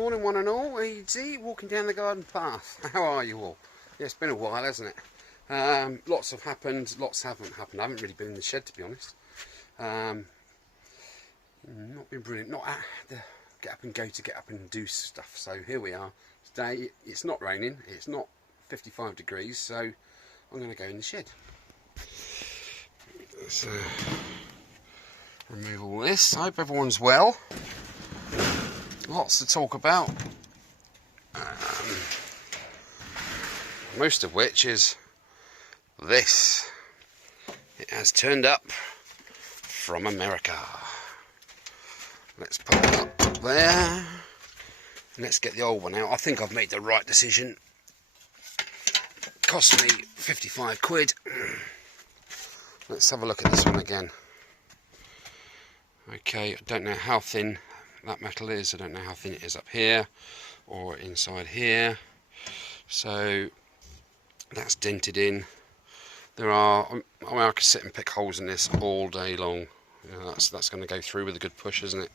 Morning one and all, easy, walking down the garden path. How are you all? Yeah, it's been a while, hasn't it? Lots have happened, lots haven't happened. I haven't really been in the shed, to be honest. Not been brilliant, not at the get up and do stuff. So here we are. Today it's not raining, it's not 55 degrees, so I'm going to go in the shed. Let's remove all this. I hope everyone's well. Lots to talk about, most of which is this. It has turned up from America. Let's put it up there. Let's get the old one out. I think I've made the right decision. Cost me 55 quid. Let's have a look at this one again. Okay, I don't know how thin that metal is. I don't know how thin it is up here or inside here. So that's dented in. There are, I mean, I could sit and pick holes in this all day long. You know, that's going to go through with a good push, isn't it?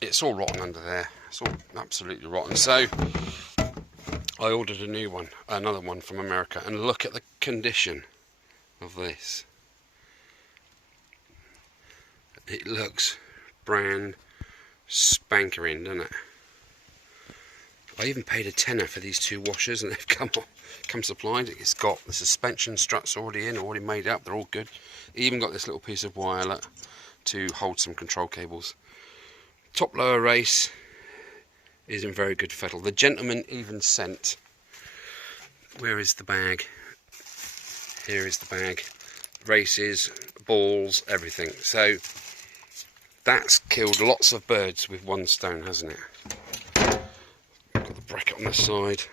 It's all rotten under there. It's all absolutely rotten. So I ordered a new one, another one from America, and look at the condition of this. It looks brand spankering, doesn't it? I even paid a tenner for these two washers, and they've come supplied. It's got the suspension struts already in, already made up. They're all good. Even got this little piece of wire to hold some control cables. Top lower race is in very good fettle. The gentleman even sent, where is the bag? Here is the bag. Races, balls, everything. So that's killed lots of birds with one stone, hasn't it? Got the bracket on the side.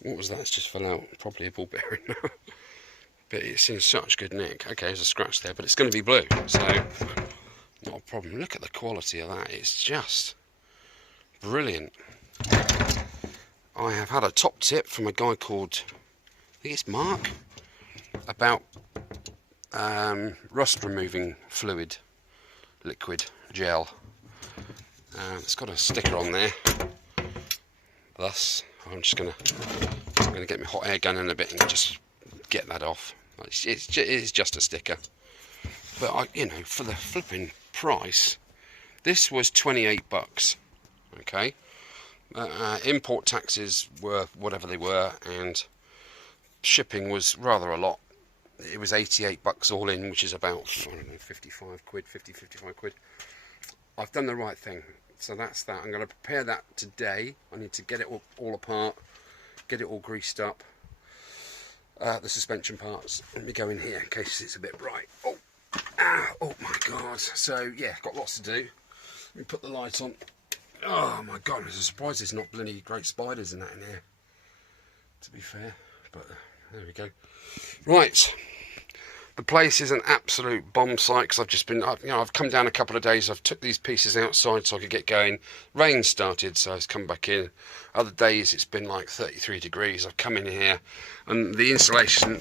What was that? It's just fell out. Probably a ball bearing. But it's in such good nick. Okay, there's a scratch there, but it's going to be blue, so not a problem. Look at the quality of that. It's just brilliant. I have had a top tip from a guy called, I think it's Mark, about rust removing fluid, liquid gel. It's got a sticker on there. Thus, I'm going to get my hot air gun in a bit and just get that off. It's just a sticker, but you know, for the flipping price, this was 28 bucks. Okay, import taxes were whatever they were, and shipping was rather a lot. It was 88 bucks all in, which is about, I don't know, 55 quid, 55 quid. I've done the right thing, so that's that. I'm going to prepare that today. I need to get it all apart, get it all greased up. The suspension parts. Let me go in here in case it's a bit bright. Oh, oh my god. So yeah, got lots to do. Let me put the light on. Oh my god, I'm surprised there's not bloody great spiders in that in here, to be fair, but there we go. Right, the place is an absolute bomb site because I've just been, you know, I've come down a couple of days. I've took these pieces outside so I could get going. Rain started, so I've come back in. Other days it's been like 33 degrees. I've come in here, and the insulation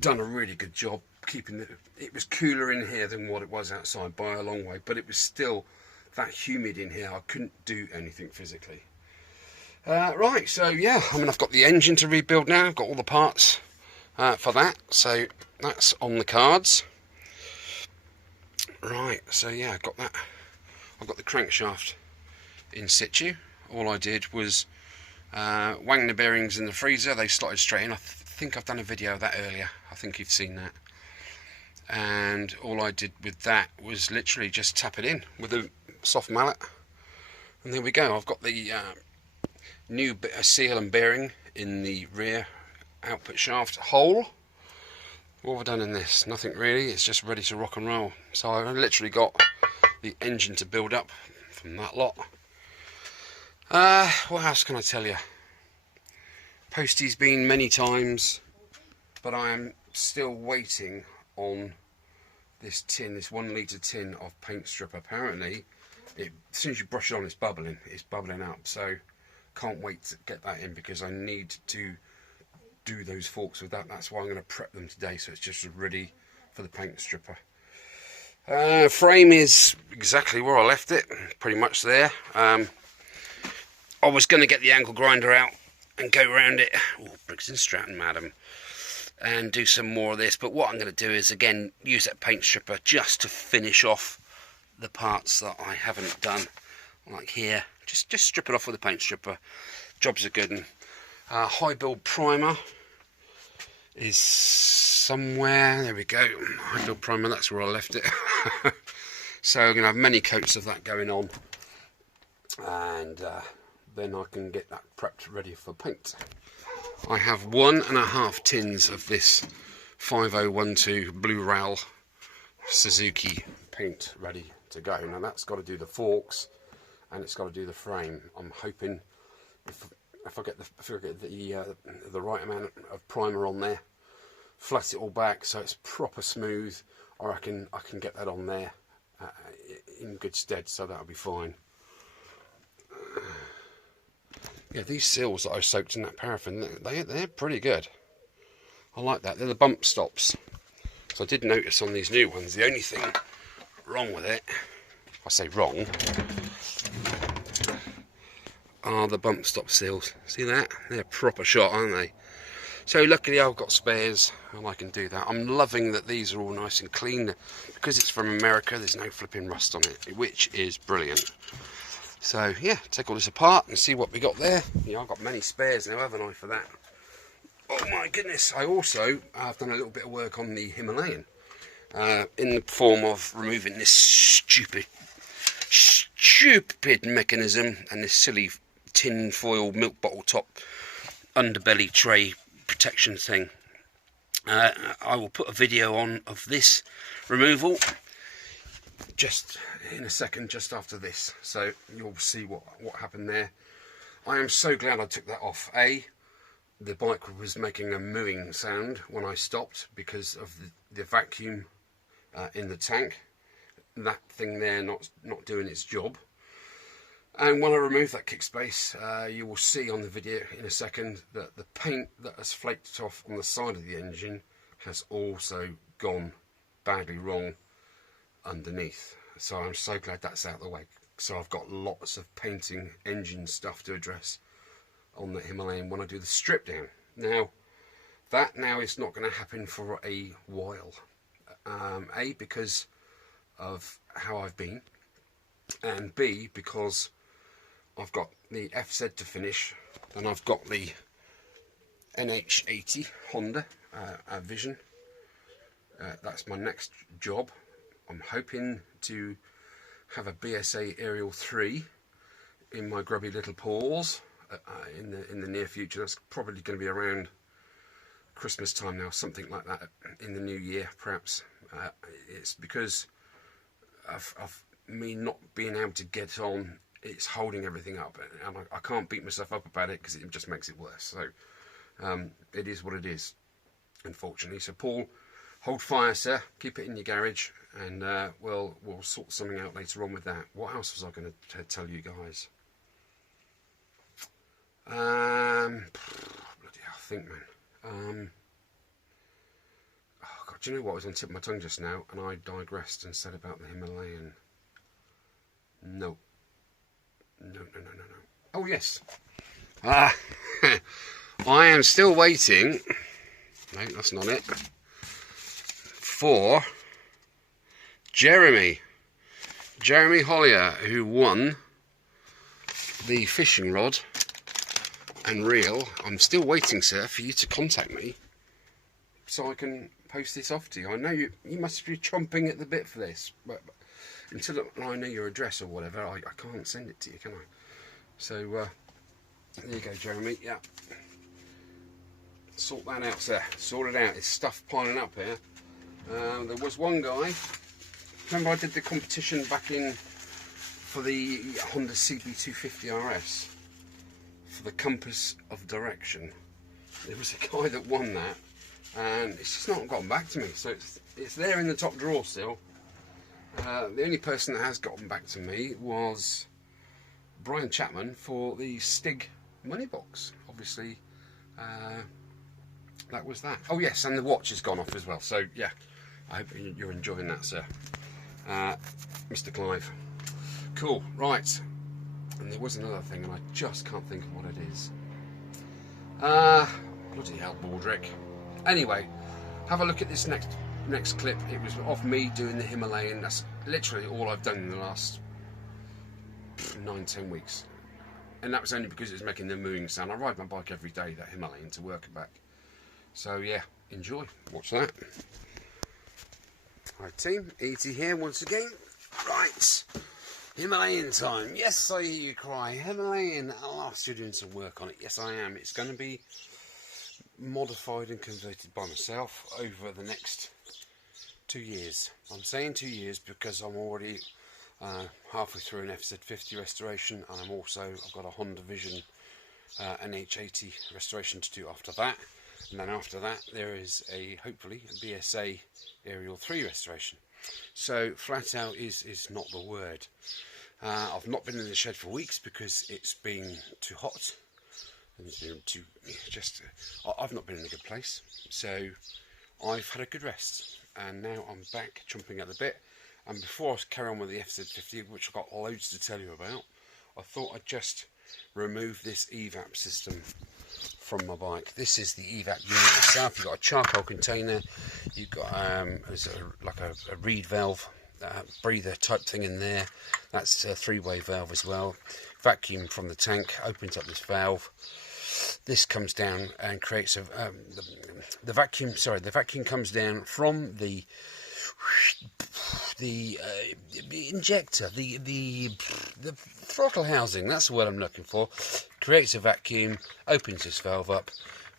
done a really good job keeping it was cooler in here than what it was outside by a long way, but it was still that humid in here. I couldn't do anything physically. Right, so yeah, I mean, I've got the engine to rebuild now. I've got all the parts for that, so that's on the cards. Right, so yeah, I've got that. I've got the crankshaft in situ. All I did was wang the bearings in the freezer. They slotted straight in. I think I've done a video of that earlier. I think you've seen that. And all I did with that was literally just tap it in with a soft mallet, and there we go. I've got the new seal and bearing in the rear output shaft hole. What have I done in this? Nothing really. It's just ready to rock and roll. So I literally got the engine to build up from that lot. What else can I tell you? Posty's been many times, but I am still waiting on this tin, this 1 litre tin of paint strip. Apparently, as soon as you brush it on, it's bubbling up. So can't wait to get that in because I need to do those forks with that. That's why I'm going to prep them today, so it's just ready for the paint stripper. Frame is exactly where I left it, pretty much there. I was going to get the angle grinder out and go around it. Oh, Briggs and Stratton, madam. And do some more of this. But what I'm going to do is, again, use that paint stripper just to finish off the parts that I haven't done. Like here. Just strip it off with a paint stripper. Jobs are good. And high build primer is somewhere. There we go. High build primer, that's where I left it. So I'm going to have many coats of that going on. And then I can get that prepped ready for paint. I have 1.5 tins of this 5012 Blue Rail Suzuki paint ready to go. Now that's got to do the forks and it's got to do the frame. I'm hoping if I get the right amount of primer on there, flat it all back so it's proper smooth, I reckon I can get that on there in good stead, so that'll be fine. Yeah, these seals that I soaked in that paraffin, they're pretty good. I like that. They're the bump stops. So I did notice on these new ones, the only thing wrong with it, I say wrong, are the bump stop seals. See that? They're a proper shot, aren't they? So luckily I've got spares and I can do that. I'm loving that these are all nice and clean. Because it's from America, there's no flipping rust on it, which is brilliant. So yeah, take all this apart and see what we got there. Yeah, I've got many spares now, haven't I, for that? Oh my goodness, I also have done a little bit of work on the Himalayan. In the form of removing this stupid mechanism and this silly tin foil milk bottle top underbelly tray protection thing. I will put a video on of this removal just in a second, just after this, so you'll see what happened there. I am so glad I took that off. The bike was making a mooing sound when I stopped because of the vacuum in the tank. That thing there not doing its job. And when I remove that kick space, you will see on the video in a second that the paint that has flaked off on the side of the engine has also gone badly wrong underneath. So I'm so glad that's out of the way. So I've got lots of painting engine stuff to address on the Himalayan when I do the strip down. Now, that now is not going to happen for a while. A, because of how I've been, and B, because I've got the FZ to finish, and I've got the NH80 Honda Vision. That's my next job. I'm hoping to have a BSA Aerial 3 in my grubby little paws in the near future. That's probably going to be around Christmas time now, something like that, in the new year perhaps. It's because of me not being able to get on, it's holding everything up, and I can't beat myself up about it because it just makes it worse. So it is what it is, unfortunately. So Paul, hold fire, sir, keep it in your garage, and we'll sort something out later on with that. What else was I going to tell you guys? Bloody hell, think, man. Oh God, do you know what was on the tip of my tongue just now, and I digressed and said about the Himalayan? No. Oh yes. I am still waiting. No, that's not it. For Jeremy Hollier, who won the fishing rod and reel. I'm still waiting, sir, for you to contact me so I can post this off to you. I know you must be chomping at the bit for this, but until I know your address or whatever, I can't send it to you, can I? So there you go, Jeremy. Yeah, sort that out, sir. Sort it out. There's stuff piling up here. There was one guy. Remember, I did the competition back in for the Honda CB250 RS for the compass of direction. There was a guy that won that, and it's just not gotten back to me. So it's there in the top drawer still. The only person that has gotten back to me was Brian Chapman for the Stig money box. Obviously, that was that. Oh yes, and the watch has gone off as well. So yeah, I hope you're enjoying that, sir. Mr. Clive. Cool, right. And there was another thing, and I just can't think of what it is. Bloody hell, Baldrick. Anyway, have a look at this next clip. It was of me doing the Himalayan. That's literally all I've done in the last 9-10 weeks. And that was only because it was making the mooing sound. I ride my bike every day, that Himalayan, to work and back. So yeah, enjoy. Watch that. Hi team, E.T. here once again. Right, Himalayan time. Yes, I hear you cry. Himalayan. At last you're doing some work on it. Yes, I am. It's going to be modified and converted by myself over the next 2 years. I'm saying 2 years because I'm already halfway through an FZ50 restoration, and I've got a Honda Vision NH80 restoration to do after that. And then after that there is hopefully a BSA Aerial 3 restoration. So flat out is not the word. I've not been in the shed for weeks because it's been too hot and it's been I've not been in a good place, so I've had a good rest, and now I'm back chomping at the bit. And before I carry on with the FZ50, which I've got loads to tell you about, I thought I'd just remove this evap system from my bike. This is the evap unit itself. You've got a charcoal container, you've got like a reed valve, breather type thing in there. That's a 3-way valve as well. Vacuum from the tank opens up this valve. This comes down and creates the vacuum. Sorry, the vacuum comes down from the injector, the throttle housing. That's the word I'm looking for. Creates a vacuum, opens this valve up,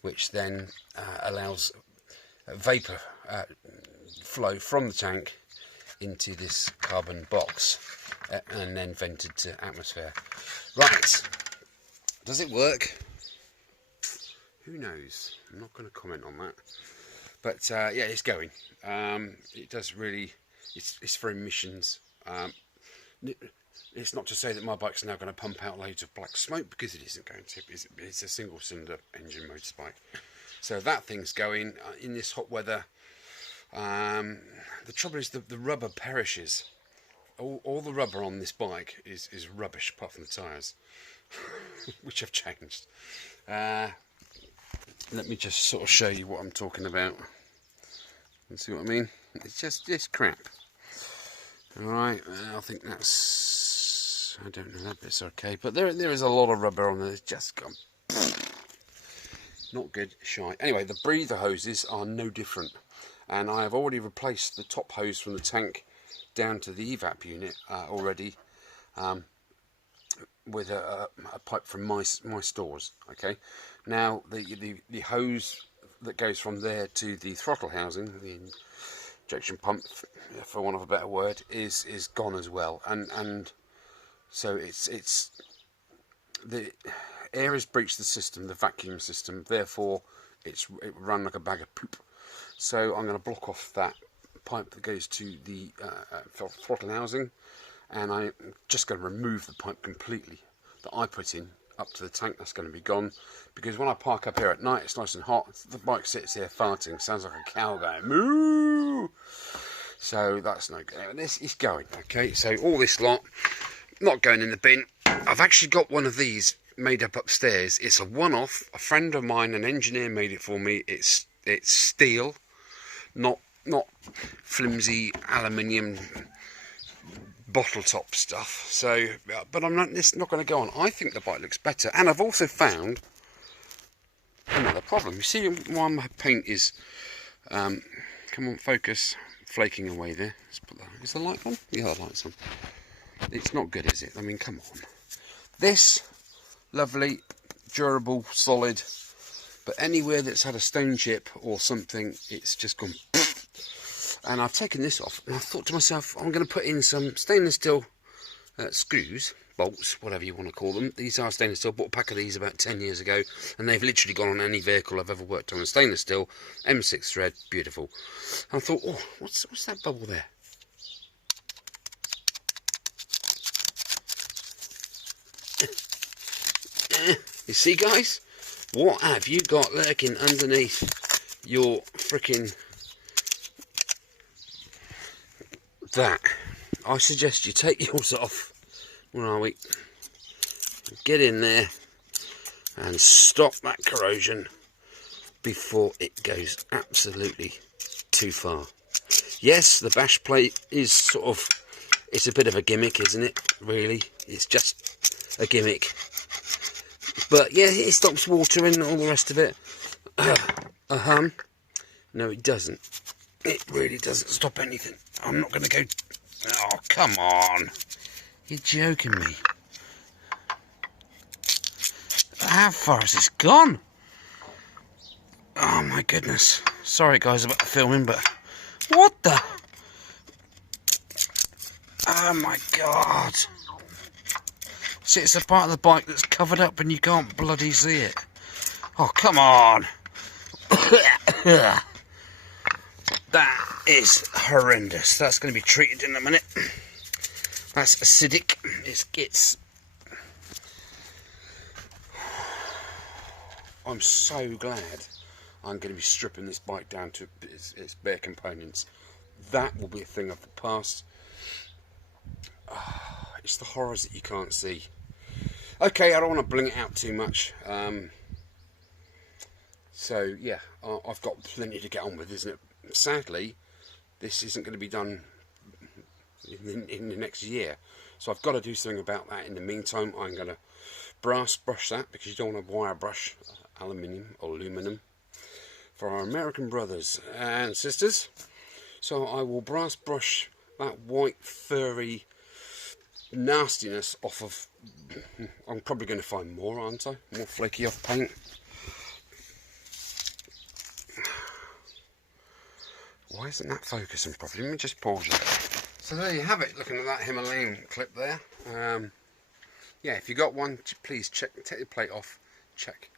which then allows vapor flow from the tank into this carbon box and then vented to atmosphere. Right, does it work? Who knows? I'm not going to comment on that. But yeah, it's going. It does really. It's for emissions. It's not to say that my bike's now going to pump out loads of black smoke, because it isn't going to. It's a single-cylinder engine motorbike. So that thing's going in this hot weather. The trouble is the rubber perishes. All the rubber on this bike is rubbish, apart from the tyres, which have changed. Let me just sort of show you what I'm talking about. You see what I mean? It's crap. Alright, I think that's... I don't know, that bit's okay. But there is a lot of rubber on there. It's just gone... Not good, shy. Anyway, the breather hoses are no different. And I have already replaced the top hose from the tank down to the evap unit already. With a pipe from my stores. Okay, now the hose that goes from there to the throttle housing, the injection pump, for want of a better word, is gone as well, and so it's the air has breached the system, the vacuum system. Therefore, it ran like a bag of poop. So I'm going to block off that pipe that goes to the throttle housing. And I'm just going to remove the pipe completely that I put in up to the tank. That's going to be gone, because when I park up here at night, it's nice and hot. The bike sits here farting, sounds like a cow going moo. So that's no good. This is going. Okay, so all this lot not going in the bin. I've actually got one of these made up upstairs. It's a one-off. A friend of mine, an engineer, made it for me. It's steel, not flimsy aluminium bottle top stuff. So, but it's not going to go on. I think the bike looks better, and I've also found another problem. You see why my paint is come on, focus, flaking away there. Let's put that. Is the light on? Yeah, the light's on. It's not good, is it? I mean, come on. This lovely, durable, solid, but anywhere that's had a stone chip or something, it's just gone. And I've taken this off, and I thought to myself, I'm going to put in some stainless steel screws, bolts, whatever you want to call them. These are stainless steel. Bought a pack of these about 10 years ago, and they've literally gone on any vehicle I've ever worked on. Stainless steel, M6 thread, beautiful. And I thought, oh, what's that bubble there? You see, guys, what have you got lurking underneath your frickin' that? I suggest you take yours off. Where are we? get in there and stop that corrosion before it goes absolutely too far. Yes, the bash plate is sort of, it's a bit of a gimmick, isn't it? Really, it's just a gimmick. But yeah, it stops water and all the rest of it. No, it doesn't. It really doesn't stop anything. I'm not going to go... Oh, come on. You're joking me. How far has this gone? Oh my goodness. Sorry guys about the filming, but... What the... Oh my god. See, it's the part of the bike that's covered up and you can't bloody see it. Oh, come on. That is horrendous. That's going to be treated in a minute. That's acidic. It's I'm so glad I'm going to be stripping this bike down to its bare components. That will be a thing of the past. It's the horrors that you can't see. Okay, I don't want to bling it out too much. So yeah, I've got plenty to get on with, isn't it? Sadly, this isn't going to be done in the next year, so I've got to do something about that. In the meantime, I'm going to brass brush that, because you don't want to wire brush aluminium or aluminum for our American brothers and sisters. So I will brass brush that white furry nastiness off of... I'm probably going to find more, aren't I? More flaky off paint. Why isn't that focusing properly? Let me just pause it. So there you have it, looking at that Himalayan clip there. Yeah, if you got one, please check, take the plate off, check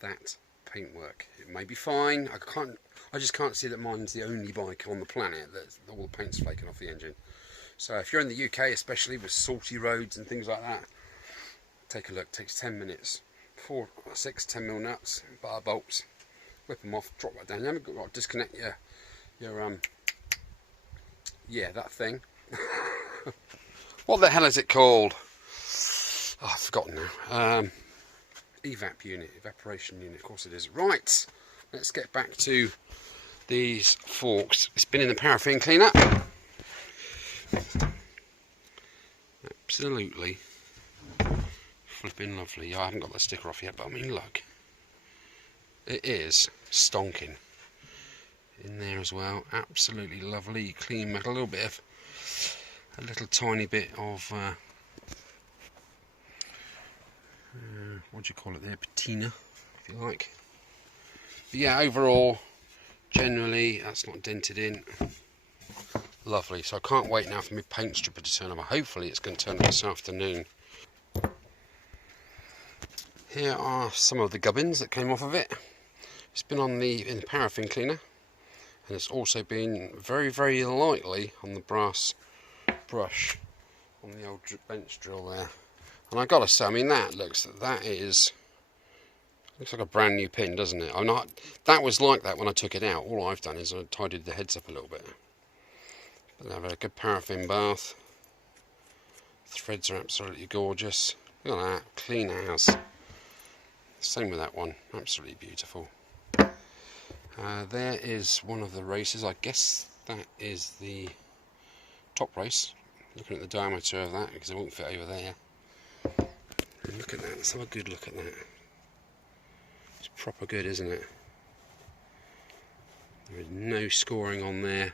that paintwork. It may be fine. I just can't see that mine's the only bike on the planet that all the paint's flaking off the engine. So if you're in the UK, especially with salty roads and things like that, take a look. It takes 10 minutes. 4, 6, 10mm nuts, bar bolts, whip them off, drop that down. You haven't got to disconnect your yeah, that thing. What the hell is it called? Oh, I've forgotten now. Evap unit, evaporation unit, of course it is. Right, let's get back to these forks. It's been in the paraffin cleaner. Absolutely flipping lovely. I haven't got the sticker off yet, but I mean, look, it is stonking in there as well. Absolutely lovely, clean metal. A little tiny bit of what do you call it there, patina, if you like. But yeah, overall, generally, that's not dented in. Lovely. So I can't wait now for my paint stripper to turn up. Hopefully it's going to turn up this afternoon. Here are some of the gubbins that came off of it. It's been in the paraffin cleaner, and it's also been very, very lightly on the brass brush on the old bench drill there. And I gotta say, I mean, that looks like a brand new pin, doesn't it? That was like that when I took it out. All I've done is I tidied the heads up a little bit. But I've had a good paraffin bath. Threads are absolutely gorgeous. Look at that, clean as. Same with that one, absolutely beautiful. There is one of the races. I guess that is the top race. Looking at the diameter of that, because it won't fit over there. And look at that, let's have a good look at that. It's proper good, isn't it? There is no scoring on there.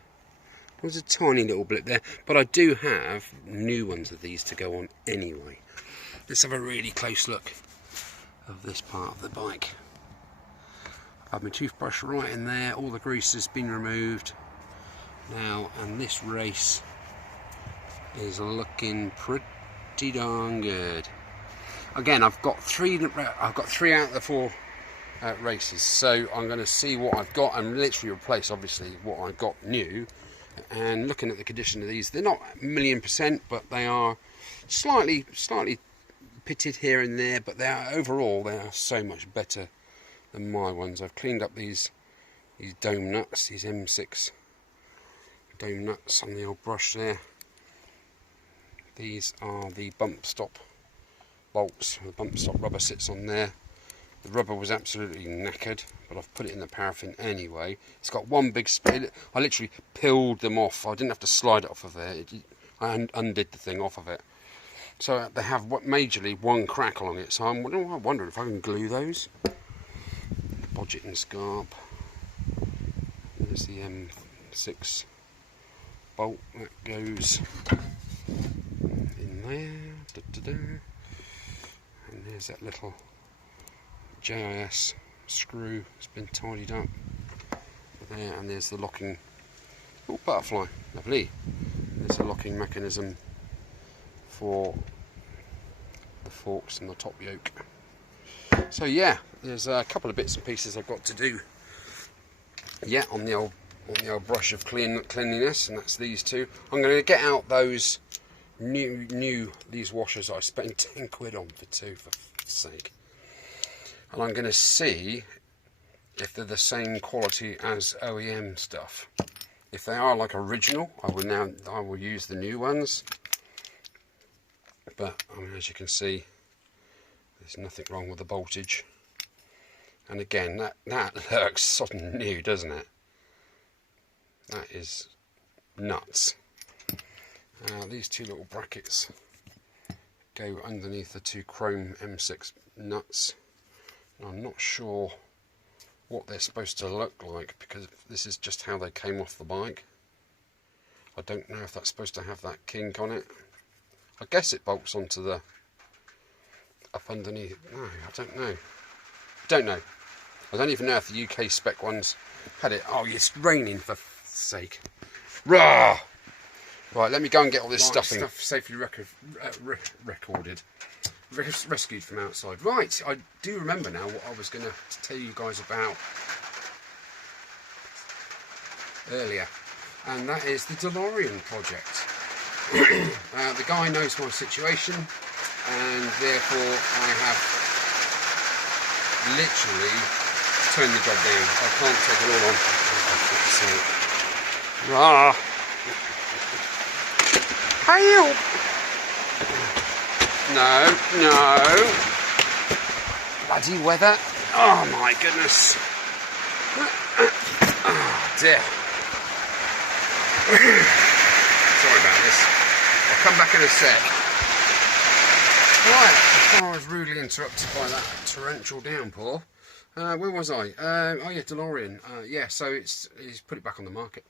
There's a tiny little blip there, but I do have new ones of these to go on anyway. Let's have a really close look of this part of the bike. I've my toothbrush right in there, all the grease has been removed now, and this race is looking pretty darn good. Again, I've got three out of the 4 races, so I'm going to see what I've got and literally replace obviously what I've got new. And looking at the condition of these, they're not 1,000,000%, but they are slightly pitted here and there, but overall they are so much better than my ones. I've cleaned up these dome nuts, these M6 dome nuts on the old brush there. These are the bump stop bolts. The bump stop rubber sits on there. The rubber was absolutely knackered, but I've put it in the paraffin anyway. It's got one big split. I literally peeled them off. I didn't have to slide it off of there. I undid the thing off of it. So they have majorly one crack along it. So I'm wondering if I can glue those. Bodget and Scarp. There's the M6 bolt that goes in there. And there's that little JIS screw. It's been tidied up there, and there's the locking butterfly. Lovely. There's the locking mechanism for the forks and the top yoke. So yeah, there's a couple of bits and pieces I've got to do yet on the old brush of cleanliness, and that's these two. I'm going to get out those these washers that I spent 10 quid on for two, for f***'s sake. And I'm going to see if they're the same quality as OEM stuff. If they are like original, I will use the new ones. But I mean, as you can see, there's nothing wrong with the voltage. And again, that looks sodden new, doesn't it? That is nuts. These two little brackets go underneath the two chrome M6 nuts. I'm not sure what they're supposed to look like, because this is just how they came off the bike. I don't know if that's supposed to have that kink on it. I guess it bolts onto the up underneath. No, I don't know. I don't even know if the UK spec ones had it. Oh, it's raining, for f***'s sake. Rah! Right, let me go and get all this stuff safely recorded. Rescued from outside. Right, I do remember now what I was going to tell you guys about earlier, and that is the DeLorean project. The guy knows my situation, and therefore I have literally turned the job down. I can't take it all on. Ah. Help! No. Bloody weather. Oh my goodness. Oh dear. Sorry about this. I'll come back in a sec. Right, before I was rudely interrupted by that torrential downpour, where was I? Oh yeah, DeLorean. Yeah, so he's put it back on the market.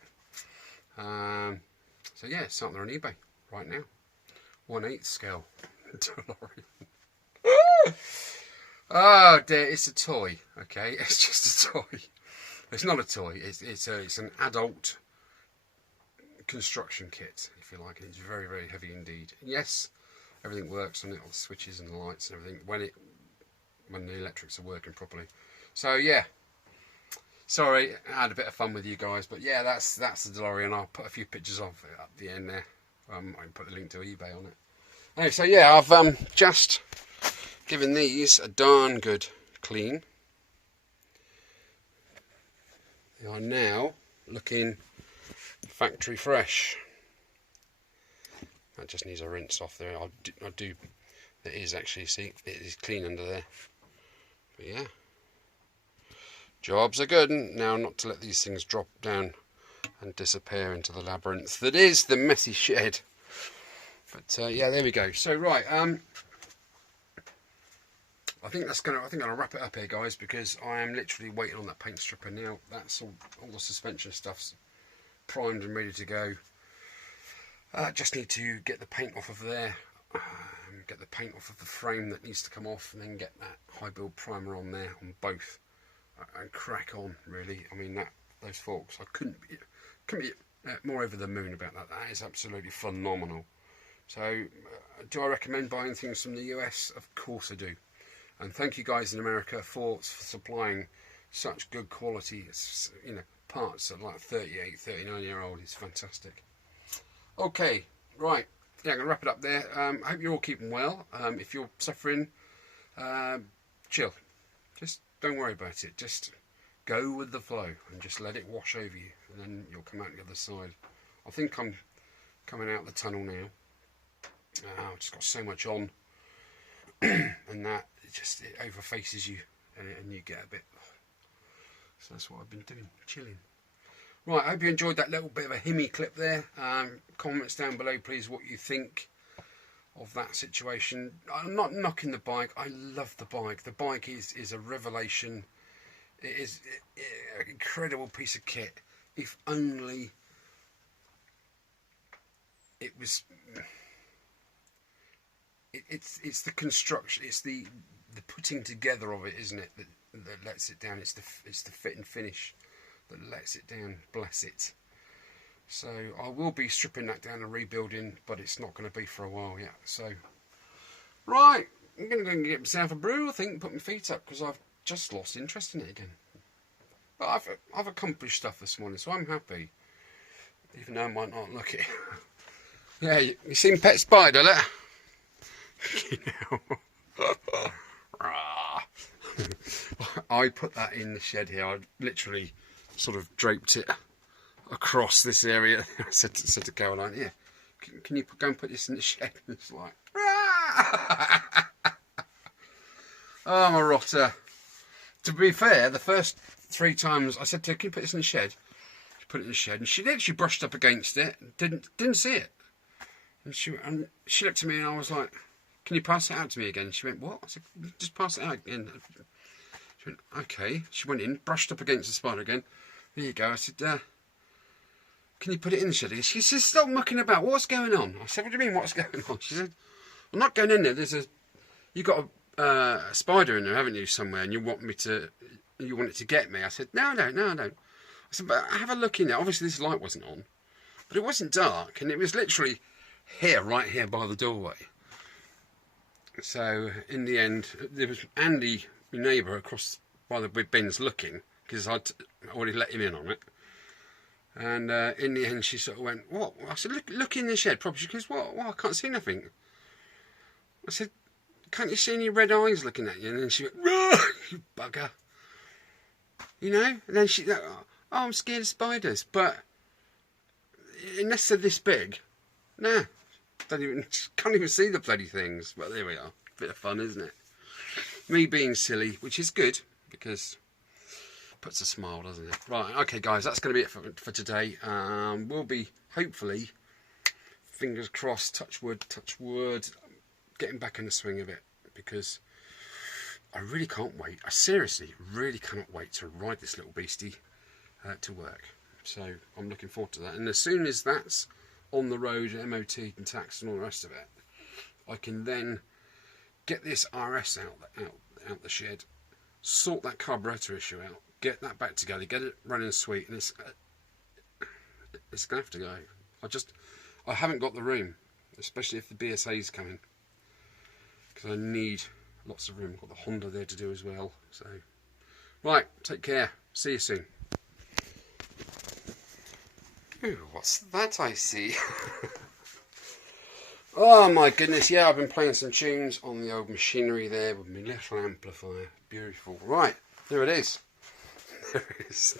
So yeah, it's out there on eBay right now. 1/8 scale DeLorean. Oh dear, it's a toy. Okay, it's just a toy. It's not a toy. It's an adult construction kit, if you like. It's very, very heavy indeed. Yes, everything works on it, all the switches and the lights and everything, when the electrics are working properly. So yeah, sorry, I had a bit of fun with you guys, but yeah, that's the DeLorean. I'll put a few pictures of it at the end there. I can put the link to eBay on it. Anyway, so yeah, I've just given these a darn good clean. They are now looking factory fresh. That just needs a rinse off there. I do. It is actually, see, it is clean under there. But yeah, jobs are good. Now, not to let these things drop down and disappear into the labyrinth that is the messy shed. But yeah, there we go. So right, I think I'll wrap it up here, guys, because I am literally waiting on that paint stripper now. That's all the suspension stuff's primed and ready to go. Just need to get the paint off of there, get the paint off of the frame that needs to come off, and then get that high build primer on there on both, and crack on. Really, I mean, those forks, I couldn't be more over the moon about that. That is absolutely phenomenal. So, do I recommend buying things from the US? Of course I do. And thank you guys in America for supplying such good quality, parts at like 38, 39-year-old. It's fantastic. Okay, right. Yeah, I'm going to wrap it up there. I hope you're all keeping well. If you're suffering, chill. Just don't worry about it. Just go with the flow and just let it wash over you, and then you'll come out the other side. I think I'm coming out the tunnel now. I've just got so much on. and that it overfaces you, and you get a bit. So that's what I've been doing, chilling. Right, I hope you enjoyed that little bit of a Hemi clip there. Comments down below, please, what you think of that situation. I'm not knocking the bike. I love the bike. The bike is a revelation. It is an incredible piece of kit. If only it was. It's the construction. It's the putting together of it, isn't it? That lets it down. It's the fit and finish that lets it down. Bless it. So I will be stripping that down and rebuilding, but it's not going to be for a while yet. So, right, I'm going to go and get myself a brew, I think, put my feet up, because I've just lost interest in it again. But I've accomplished stuff this morning, so I'm happy, even though I might not look it. Yeah, you seen Pet Spider, look? You know. I put that in the shed here. I literally sort of draped it across this area. I said to Caroline, yeah, can you go and put this in the shed? And it's like, oh, I'm a rotter. To be fair, the first 3 times I said to her, can you put this in the shed? She put it in the shed, and she did. She brushed up against it, didn't see it. And she looked at me, and I was like, can you pass it out to me again? She went, what? I said, just pass it out again. She went, okay. She went in, brushed up against the spider again. There you go. I said, can you put it in the shed? She said, stop mucking about. What's going on? I said, what do you mean, what's going on? She said, I'm not going in there. You've got a spider in there, haven't you, somewhere, and you want it to get me? I said, no, I don't. I said, but have a look in there. Obviously, this light wasn't on, but it wasn't dark, and it was literally here, right here by the doorway. So in the end, there was Andy, my neighbour, across by the bins looking, because I'd already let him in on it. And in the end, she sort of went, what? I said, look in the shed, probably. She goes, what? Well, I can't see nothing. I said, can't you see any red eyes looking at you? And then she went, you bugger. You know? And then she, oh, I'm scared of spiders. But unless they're this big, no. Can't even see the bloody things. But there we are. Bit of fun, isn't it? Me being silly, which is good, because puts a smile, doesn't it? Right, okay guys, that's going to be it for today. We'll be, hopefully, fingers crossed, touch wood, getting back in the swing of it, because I really can't wait. I seriously really cannot wait to ride this little beastie to work. So I'm looking forward to that. And as soon as that's on the road, MOT and tax and all the rest of it, I can then get this RS out the shed, sort that carburetor issue out, get that back together, get it running sweet, and it's gonna have to go. I haven't got the room, especially if the BSA is coming, because I need lots of room. I've got the Honda there to do as well. So, right, take care. See you soon. Ooh, what's that I see? Oh my goodness, yeah, I've been playing some tunes on the old machinery there with my little amplifier. Beautiful. Right, there it is. There it is.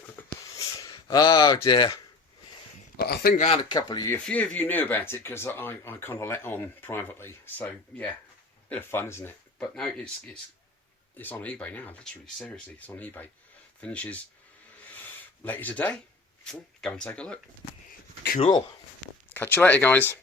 Oh dear. I think I had a few of you knew about it, because I kind of let on privately. So yeah, bit of fun, isn't it? But no, it's on eBay now. Literally, seriously, it's on eBay. Finishes later today. Go and take a look. Cool. Catch you later, guys.